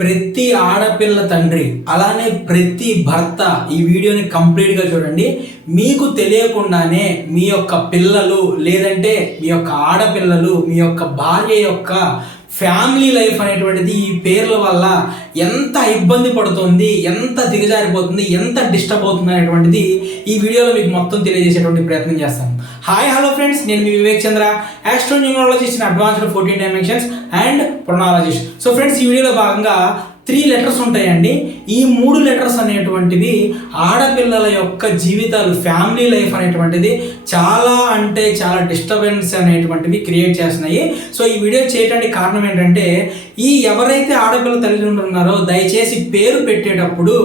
ప్రతి ఆడపిల్ల తండ్రి అలానే ప్రతి భర్త ఈ వీడియోని కంప్లీట్గా చూడండి. మీకు తెలియకుండానే మీ యొక్క పిల్లలు లేదంటే మీ యొక్క ఆడపిల్లలు మీ యొక్క భార్య యొక్క ఫ్యామిలీ లైఫ్ అనేటువంటిది ఈ పేర్ల వల్ల ఎంత ఇబ్బంది పడుతుంది, ఎంత దిగజారిపోతుంది, ఎంత డిస్టర్బ్ అవుతుంది అనేటువంటిది ఈ వీడియోలో మీకు మొత్తం తెలియజేసేటువంటి ప్రయత్నం చేస్తాను. హాయ్ హలో ఫ్రెండ్స్, నేను మీ Vivek Chandra, astronumerologist in advanced 14 dimensions and phrenologist. So friends, ఈ వీడియోలో భాగంగా 3 లెటర్స్ ఉంటాయండి. ఈ 3 లెటర్స్ అనేటువంటివి ఆడపిల్లల యొక్క జీవితాలు, ఫ్యామిలీ లైఫ్ అనేటువంటిది చాలా అంటే చాలా డిస్టర్బెన్స్ అనేటువంటివి క్రియేట్ చేస్తున్నాయి. సో ఈ వీడియో చేయడానికి కారణం ఏంటంటే, ఈ ఎవరైతే ఆడపిల్ల తల్లిదండ్రులు ఉన్నారో దయచేసి పేరు పెట్టేటప్పుడు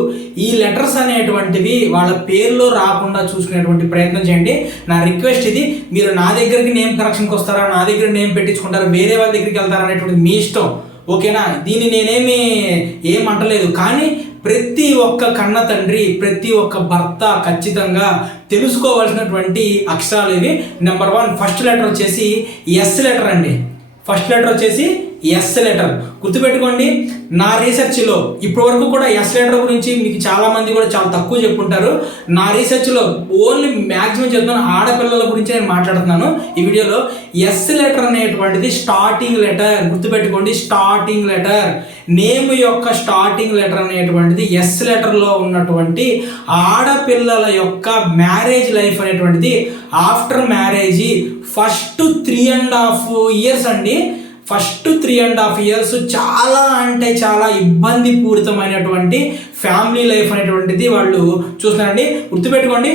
ఈ లెటర్స్ అనేటువంటివి వాళ్ళ పేరులో రాకుండా చూసుకునేటువంటి ప్రయత్నం చేయండి. నా రిక్వెస్ట్ ఇది. మీరు నా దగ్గరికి నేమ్ కరెక్షన్కి వస్తారా, నా దగ్గర నేమ్ పెట్టించుకుంటారా, వేరే వాళ్ళ దగ్గరికి వెళ్తారా అనేటువంటిది మీ ఇష్టం, ఓకేనా? దీన్ని నేనేమి ఏమంటలేదు. కానీ ప్రతి ఒక్క కన్న తండ్రి, ప్రతి ఒక్క భర్త ఖచ్చితంగా తెలుసుకోవాల్సినటువంటి అక్షరాలు ఇవి. నెంబర్ 1 ఫస్ట్ లెటర్ వచ్చేసి ఎస్ లెటర్ అండి. ఫస్ట్ లెటర్ వచ్చేసి ఎస్ లెటర్. గుర్తుపెట్టుకోండి, నా రీసెర్చ్లో ఇప్పటి వరకు కూడా ఎస్ లెటర్ గురించి మీకు చాలామంది కూడా చాలా తక్కువ చెప్పుకుంటారు. నా రీసెర్చ్లో ఓన్లీ మ్యాక్సిమం చెప్తున్నాను, ఆడపిల్లల గురించి నేను మాట్లాడుతున్నాను ఈ వీడియోలో. ఎస్ లెటర్ అనేటువంటిది స్టార్టింగ్ లెటర్. గుర్తుపెట్టుకోండి, స్టార్టింగ్ లెటర్. నేమ్ యొక్క స్టార్టింగ్ లెటర్ అనేటువంటిది ఎస్ లెటర్లో ఉన్నటువంటి ఆడపిల్లల యొక్క మ్యారేజ్ లైఫ్ అనేటువంటిది ఆఫ్టర్ మ్యారేజ్ ఫస్ట్ 3.5 ఇయర్స్ అండి. ఫస్ట్ 3.5 ఇయర్స్ చాలా అంటే చాలా ఇబ్బంది పూరితమైనటువంటి ఫ్యామిలీ లైఫ్ అనేటువంటిది వాళ్ళు చూస్తున్నారండి. గుర్తుపెట్టుకోండి,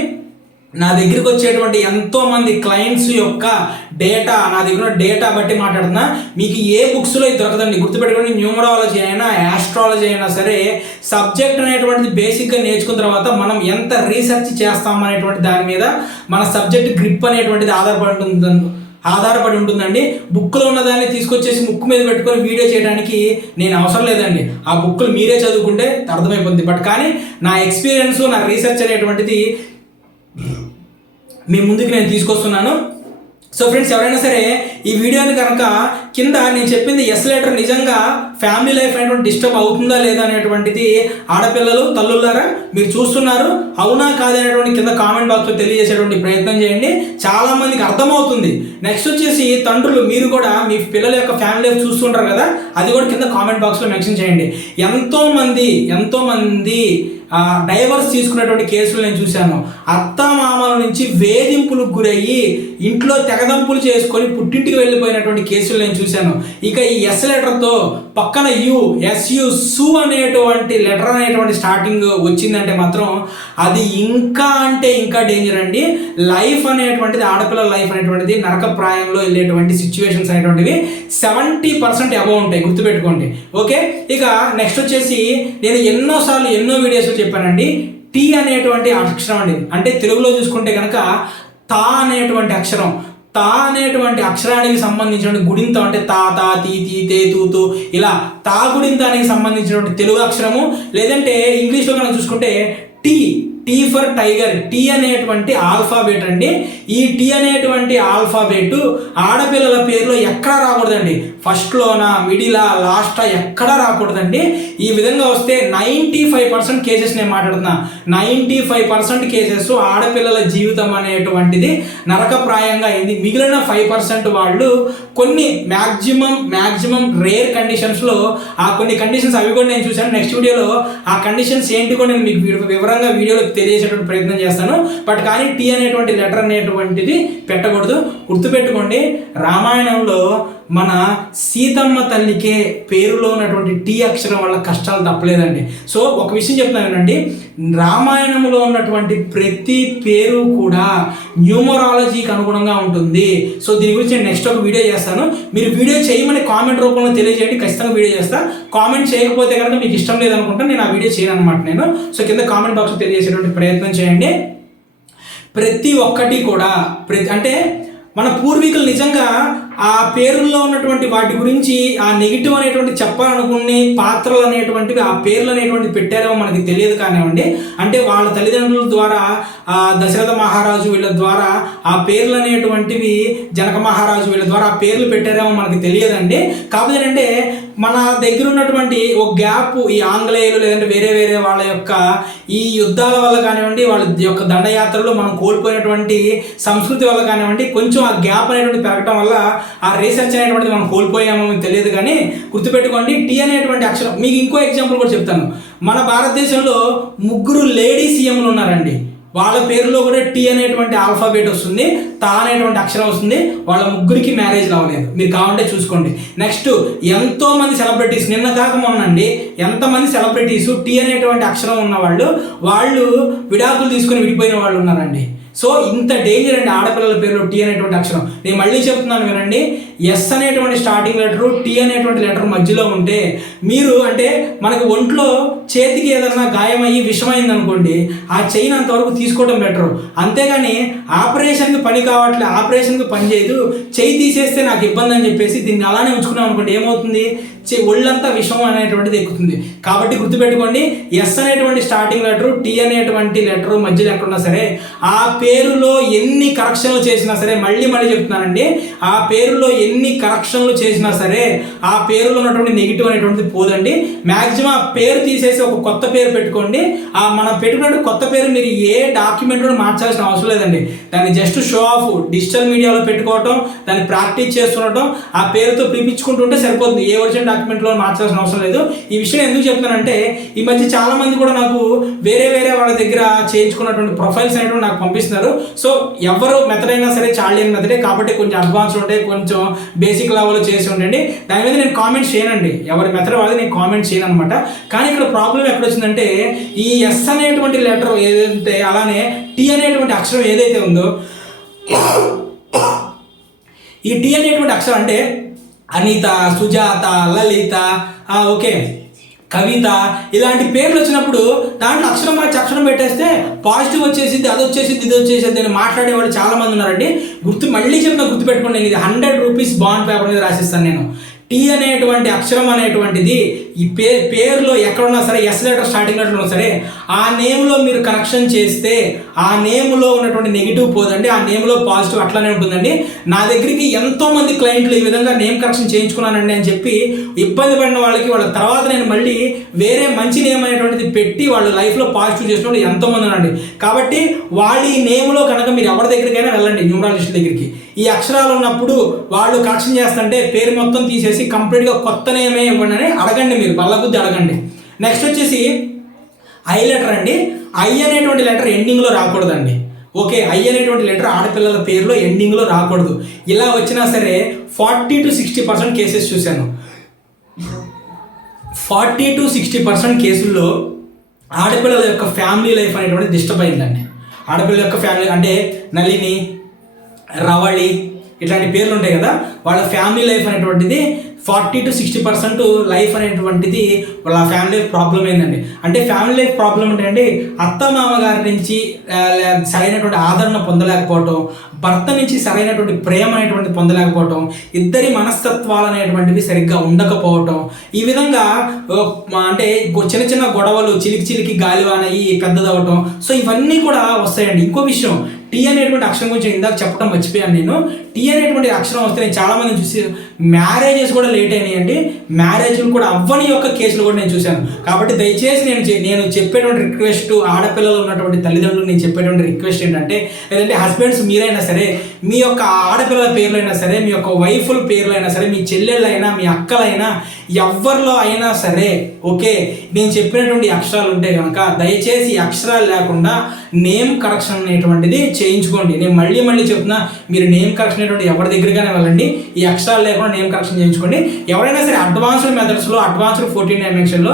నా దగ్గరికి వచ్చేటువంటి ఎంతోమంది క్లయింట్స్ యొక్క డేటా, నా దగ్గర డేటా బట్టి మాట్లాడుతున్నా. మీకు ఏ బుక్స్లో ఇది దొరకదండి. గుర్తుపెట్టుకోండి, న్యూమరాలజీ అయినా ఆస్ట్రాలజీ అయినా సరే సబ్జెక్ట్ అనేటువంటిది బేసిక్గా నేర్చుకున్న తర్వాత మనం ఎంత రీసెర్చ్ చేస్తాం అనేటువంటి దాని మీద మన సబ్జెక్ట్ గ్రిప్ అనేటువంటిది ఆధారపడి ఉంటుందండి. బుక్లో ఉన్నదాన్ని తీసుకొచ్చేసి ముక్కు మీద పెట్టుకొని వీడియో చేయడానికి నేను అవసరం లేదండి. ఆ బుక్కులు మీరే చదువుకుంటే అర్థమైపోతుంది. బట్ కానీ నా ఎక్స్పీరియన్స్, నా రీసెర్చ్ అనేటువంటిది మీ ముందుకు నేను తీసుకొస్తున్నాను. సో ఫ్రెండ్స్, ఎవరైనా సరే ఈ వీడియోని కనుక కింద నేను చెప్పింది ఎస్ లెటర్ నిజంగా ఫ్యామిలీ లైఫ్ అనేటువంటి డిస్టర్బ్ అవుతుందా లేదా అనేటువంటిది ఆడపిల్లలు తల్లులారా మీరు చూస్తున్నారు, అవునా కాదనేటువంటి కింద కామెంట్ బాక్స్లో తెలియజేసేటువంటి ప్రయత్నం చేయండి. చాలామందికి అర్థమవుతుంది. నెక్స్ట్ వచ్చేసి తండ్రులు, మీరు కూడా మీ పిల్లల యొక్క ఫ్యామిలీ లైఫ్ చూస్తుంటారు కదా, అది కూడా కింద కామెంట్ బాక్స్లో మెన్షన్ చేయండి. ఎంతోమంది డైవర్స్ తీసుకునేటువంటి కేసులు నేను చూశాను. అత్తమామల నుంచి వేధింపులకు గురయ్యి ఇంట్లో తెగదంపులు చేసుకొని పుట్టింటికి వెళ్ళిపోయినటువంటి కేసులు నేను చూశాను. ఇక ఈ ఎస్ లెటర్తో పక్కన సు అనేటువంటి లెటర్ అనేటువంటి స్టార్టింగ్ వచ్చిందంటే మాత్రం అది ఇంకా అంటే ఇంకా డేంజర్ అండి. లైఫ్ అనేటువంటిది, ఆడపిల్లల లైఫ్ అనేటువంటిది నరకప్రాయంలో వెళ్ళేటువంటి సిచ్యువేషన్స్ అనేటువంటివి 70% అబవ్ ఉంటాయి. గుర్తుపెట్టుకోండి, ఓకే? ఇక నెక్స్ట్ వచ్చేసి నేను ఎన్నోసార్లు ఎన్నో వీడియోస్లో చెప్పానండి, టీ అనేటువంటి అక్షరం అండి. అంటే తెలుగులో చూసుకుంటే కనుక తా అనేటువంటి అక్షరం, తా అనేటువంటి అక్షరానికి సంబంధించిన గుడింతం, అంటే తా తా తీ తీ తే తూ తూ ఇలా తా గుడింతానికి సంబంధించినటువంటి తెలుగు అక్షరము. లేదంటే ఇంగ్లీష్లో మనం చూసుకుంటే టీ ఫర్ టైగర్. టీ అనేటువంటి ఆల్ఫాబెట్ అండి. ఈ టీ అనేటువంటి ఆల్ఫాబెట్ ఆడపిల్లల పేరులో ఎక్కడా రాకూడదండి. ఫస్ట్లోనా, మిడిలా, లాస్టా ఎక్కడా రాకూడదండి. ఈ విధంగా వస్తే 95% కేసెస్ నేను మాట్లాడుతున్నా. 95% కేసెస్ ఆడపిల్లల జీవితం అనేటువంటిది నరకప్రాయంగా అయింది. మిగిలిన 5% వాళ్ళు కొన్ని మ్యాక్సిమం రేర్ కండిషన్స్లో ఆ కొన్ని కండిషన్స్ అవి కూడా నేను చూశాను. నెక్స్ట్ వీడియోలో ఆ కండిషన్స్ ఏంటి కూడా నేను మీకు వివరంగా వీడియోలో తెలియజేసేటువంటి ప్రయత్నం చేస్తాను. బట్ కానీ టీ అనేటువంటి లెటర్ అనేటువంటిది పెట్టకూడదు. గుర్తుపెట్టుకోండి, రామాయణంలో మన సీతమ్మ తల్లికే పేరులో ఉన్నటువంటి టీ అక్షరం వల్ల కష్టాలు తప్పలేదండి. సో ఒక విషయం చెప్తానండి, రామాయణంలో ఉన్నటువంటి ప్రతి పేరు కూడా న్యూమరాలజీకి అనుగుణంగా ఉంటుంది. సో దీని గురించి నేను నెక్స్ట్ ఒక వీడియో చేస్తాను. మీరు వీడియో చేయమని కామెంట్ రూపంలో తెలియజేయండి, ఖచ్చితంగా వీడియో చేస్తాను. కామెంట్ చేయకపోతే కనుక మీకు ఇష్టం లేదనుకుంటా నేను ఆ వీడియో చేయను అనమాట నేను. సో కింద కామెంట్ బాక్స్లో తెలియజేసేటువంటి ప్రయత్నం చేయండి. ప్రతి ఒక్కటి కూడా అంటే మన పూర్వీకులు నిజంగా ఆ పేరుల్లో ఉన్నటువంటి వాటి గురించి ఆ నెగిటివ్ అనేటువంటి చెప్పాలనుకునే పాత్రలు అనేటువంటివి ఆ పేర్లు అనేటువంటివి పెట్టారేమో మనకి తెలియదు కానివ్వండి. అంటే వాళ్ళ తల్లిదండ్రుల ద్వారా దశరథ మహారాజు వీళ్ళ ద్వారా ఆ పేర్లు అనేటువంటివి, జనక మహారాజు వీళ్ళ ద్వారా ఆ పేర్లు పెట్టారేమో మనకి తెలియదండి. కాకపోతే ఏంటంటే మన దగ్గర ఉన్నటువంటి ఒక గ్యాప్ ఈ ఆంగ్లేయులు లేదంటే వేరే వేరే వాళ్ళ యొక్క ఈ యుద్ధాల వల్ల కానివ్వండి, వాళ్ళ యొక్క దండయాత్రలో మనం కోల్పోయినటువంటి సంస్కృతి వల్ల కానివ్వండి, కొంచెం ఆ గ్యాప్ అనేటువంటి పెరగడం వల్ల ఆ రీసెర్చ్ అనేటువంటిది మనం కోల్పోయామో తెలియదు. కానీ గుర్తుపెట్టుకోండి, టీ అనేటువంటి అక్షరం. మీకు ఇంకో ఎగ్జాంపుల్ కూడా చెప్తాను. మన భారతదేశంలో 3 లేడీ సీఎంలు ఉన్నారండి. వాళ్ళ పేరులో కూడా టీ అనేటువంటి ఆల్ఫాబెట్ వస్తుంది, తా అనేటువంటి అక్షరం వస్తుంది. వాళ్ళ 3కి మ్యారేజ్ అవ్వలేదు. మీరు కావాలంటే చూసుకోండి. నెక్స్ట్ ఎంతో మంది సెలబ్రిటీస్, నిన్న కాక మొన్నండి ఎంతమంది సెలబ్రిటీస్ టీ అనేటువంటి అక్షరం ఉన్న వాళ్ళు విడాకులు తీసుకుని విడిపోయిన వాళ్ళు ఉన్నారండి. సో ఇంత డేంజర్ అండి ఆడపిల్లల పేరులో టీ అనేటువంటి అక్షరం. నేను మళ్ళీ చెప్తున్నాను వినండి, ఎస్ అనేటువంటి స్టార్టింగ్ లెటరు, టీ అనేటువంటి లెటర్ మధ్యలో ఉంటే మీరు అంటే మనకి ఒంట్లో చేతికి ఏదన్నా గాయమయ్యి విషమైంది అనుకోండి, ఆ చైన్ అంతవరకు తీసుకోవడం బెటరు. అంతేగాని ఆపరేషన్కి పని కావట్లే, ఆపరేషన్కి పని చేయదు, చేయి తీసేస్తే నాకు ఇబ్బంది అని చెప్పేసి దీన్ని అలానే ఉంచుకున్నాం అనుకోండి, ఏమవుతుంది, ఒళ్ళంతా విషం అనేటువంటిది ఎక్కుతుంది. కాబట్టి గుర్తుపెట్టుకోండి, ఎస్ అనేటువంటి స్టార్టింగ్ లెటరు, టీ అనేటువంటి లెటరు మధ్యలో ఎక్కడున్నా సరే ఆ పేరులో ఎన్ని కరెక్షన్లు చేసినా సరే, మళ్ళీ చెప్తున్నానండి, ఆ పేరులో ఎన్ని కరెక్షన్లు చేసినా సరే ఆ పేరులో ఉన్నటువంటి నెగిటివ్ అనేటువంటిది పోదండి. మ్యాక్సిమం ఆ పేరు తీసేసి ఒక కొత్త పేరు పెట్టుకోండి. ఆ మనం పెట్టుకున్నట్టు కొత్త పేరు మీరు ఏ డాక్యుమెంట్లో మార్చాల్సిన అవసరం లేదండి. దాన్ని జస్ట్ షో ఆఫ్ డిజిటల్ మీడియాలో పెట్టుకోవటం, దాన్ని ప్రాక్టీస్ చేస్తుండటం, ఆ పేరుతో పిలిపించుకుంటుంటే సరిపోతుంది. ఏ ఒరిజినల్ డాక్యుమెంట్లో మార్చాల్సిన అవసరం లేదు. ఈ విషయం ఎందుకు చెప్తానంటే ఈ మధ్య చాలా మంది కూడా నాకు వేరే వాళ్ళ దగ్గర చేయించుకున్నటువంటి ప్రొఫైల్స్ అనేటువంటి నాకు పంపిస్తున్నారు. సో ఎవరు మెథడ్ అయినా సరే చాలేని మెథడే, కాబట్టి కొంచెం అడ్వాన్స్ ఉంటాయి, కొంచెం బేసిక్ లెవెల్లో చేసి ఉండండి. దాని మీద నేను కామెంట్ చేయనండి, ఎవరి మెథడ్ వాళ్ళది నేను కామెంట్ చేయను అనమాట. కానీ ఇక్కడ ప్రాబ్లం ఎక్కడ వచ్చిందంటే ఈ ఎస్ అనేటువంటి లెటర్ ఏదైతే, అలానే టీ అనేటువంటి అక్షరం ఏదైతే ఉందో, ఈ టీ అనేటువంటి అక్షరం అంటే అనిత, సుజాత, లలిత, ఓకే, కవిత, ఇలాంటి పేర్లు వచ్చినప్పుడు దాంట్లో అక్షరం మార్చి అక్షరం పెట్టేస్తే పాజిటివ్ వచ్చేసింది, అది వచ్చేసింది, ఇది వచ్చేసింది అని మాట్లాడేవాళ్ళు చాలా మంది ఉన్నారండి. మళ్ళీ గుర్తుపెట్టుకోండి, నేను ఇది 100 రూపీస్ బాండ్ పేపర్ మీద రాసిస్తాను. నేను టీ అనేటువంటి అక్షరం అనేటువంటిది ఈ పేరులో ఎక్కడున్నా సరే, ఎస్ లెటర్ స్టార్టింగ్ లెటర్ ఉన్నా సరే, ఆ నేమ్లో మీరు కరెక్షన్ చేస్తే ఆ నేమ్లో ఉన్నటువంటి నెగిటివ్ పోదండి, ఆ నేమ్లో పాజిటివ్ అట్లానే ఉంటుందండి. నా దగ్గరికి ఎంతోమంది క్లయింట్లు ఈ విధంగా నేమ్ కరెక్షన్ చేయించుకున్నానండి అని చెప్పి ఇబ్బంది పడిన వాళ్ళ తర్వాత నేను మళ్ళీ వేరే మంచి నేమ్ అనేటువంటిది పెట్టి వాళ్ళు లైఫ్లో పాజిటివ్ చేసిన వాళ్ళు ఎంతోమంది ఉన్నారండి. కాబట్టి వాళ్ళ ఈ నేమ్లో కనుక మీరు ఎవరి దగ్గరికైనా వెళ్ళండి, న్యూమరాలజిస్ట్ దగ్గరికి, ఈ అక్షరాలు ఉన్నప్పుడు వాళ్ళు కరెక్షన్ చేస్తుంటే పేరు మొత్తం తీసేసి కంప్లీట్గా కొత్త నేమే ఇవ్వండి అని అడగండి, మీరు బల్లబుద్ధి అడగండి. నెక్స్ట్ వచ్చేసి ఐ లెటర్ అండి. ఐ అనేటువంటి లెటర్ ఎండింగ్లో రాకూడదండి. ఓకే, ఐ అనేటువంటి లెటర్ ఆడపిల్లల పేరులో ఎండింగ్లో రాకూడదు. ఇలా వచ్చినా సరే 40 to 60% కేసెస్ చూశాను. 40 to 60% కేసుల్లో ఆడపిల్లల యొక్క ఫ్యామిలీ లైఫ్ అనేటువంటిది డిస్టర్బ్ అయిందండి. ఆడపిల్లల యొక్క ఫ్యామిలీ అంటే నళిని, రవళి ఇట్లాంటి పేర్లు ఉంటాయి కదా, వాళ్ళ ఫ్యామిలీ లైఫ్ అనేటువంటిది 40 to 60% లైఫ్ అనేటువంటిది వాళ్ళ ఫ్యామిలీ లైఫ్ ప్రాబ్లం ఏందండి. అంటే ఫ్యామిలీ లైఫ్ ప్రాబ్లం ఏంటంటే అత్త మామగారి నుంచి సరైనటువంటి ఆదరణ పొందలేకపోవటం, భర్త నుంచి సరైనటువంటి ప్రేమ అనేటువంటి పొందలేకపోవటం, ఇద్దరి మనస్తత్వాలు అనేటువంటివి సరిగ్గా ఉండకపోవటం, ఈ విధంగా అంటే చిన్న గొడవలు, చిలికి గాలివాన పెద్దదవటం. సో ఇవన్నీ కూడా వస్తాయండి. ఇంకో విషయం, టీ అనేటువంటి అక్షరం గురించి ఇందాక చెప్పడం మర్చిపోయాను నేను. టీ అనేటువంటి అక్షరం వస్తే నేను చాలామంది చూసి మ్యారేజెస్ కూడా లేట్ అయినాయండి, మ్యారేజ్లు కూడా అవ్వని యొక్క కేసులు కూడా నేను చూశాను. కాబట్టి దయచేసి నేను చెప్పేటువంటి రిక్వెస్ట్, ఆడపిల్లలు ఉన్నటువంటి తల్లిదండ్రులు నేను చెప్పేటువంటి రిక్వెస్ట్ ఏంటంటే, లేదంటే హస్బెండ్స్ మీరైనా సరే, మీ యొక్క ఆడపిల్లల పేర్లైనా సరే, మీ యొక్క వైఫుల పేర్లైనా సరే, మీ చెల్లెళ్ళైనా, మీ అక్కలైనా, ఎవరిలో అయినా సరే, ఓకే, నేను చెప్పినటువంటి అక్షరాలు ఉంటే కనుక దయచేసి అక్షరాలు లేకుండా నేమ్ కరెక్షన్ అనేటువంటిది చేయించుకోండి. నేను మళ్ళీ చెప్తున్నా, మీరు నేమ్ కరెక్షన్ అనేటువంటి ఎవరి దగ్గరగానే వెళ్ళండి, ఈ అక్షరాలు లేకుండా నేమ్ కరెక్షన్ చేయించుకోండి. ఎవరైనా సరే అడ్వాన్స్డ్ మెథడ్స్లో, అడ్వాన్స్డ్ 14 డైమెన్షన్లో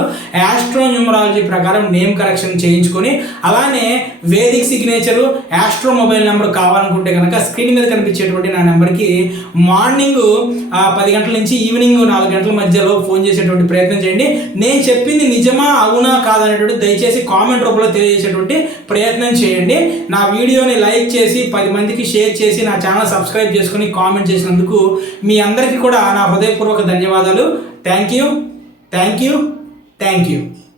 ఆస్ట్రో న్యూమరాలజీ ప్రకారం నేమ్ కరెక్షన్ చేయించుకొని, అలానే Vedic signature, astro mobile number కావాలనుకుంటే కనుక స్క్రీన్ మీద కనిపించేటువంటి నా నెంబర్కి మార్నింగ్ 10 గంటల నుంచి ఈవినింగ్ 4 గంటల మధ్యలో ఫోన్ చేసేటువంటి ప్రయత్నం చేయండి. నేను చెప్పింది నిజమా అవునా కాదనేటువంటి దయచేసి కామెంట్ రూపంలో తెలియజేసేటువంటి ప్రయత్నం చేయండి. నా వీడియోని లైక్ చేసి 10 మందికి షేర్ చేసి నా ఛానల్ సబ్స్క్రైబ్ చేసుకుని కామెంట్ చేసినందుకు మీ అందరికీ కూడా నా హృదయపూర్వక ధన్యవాదాలు. Thank you.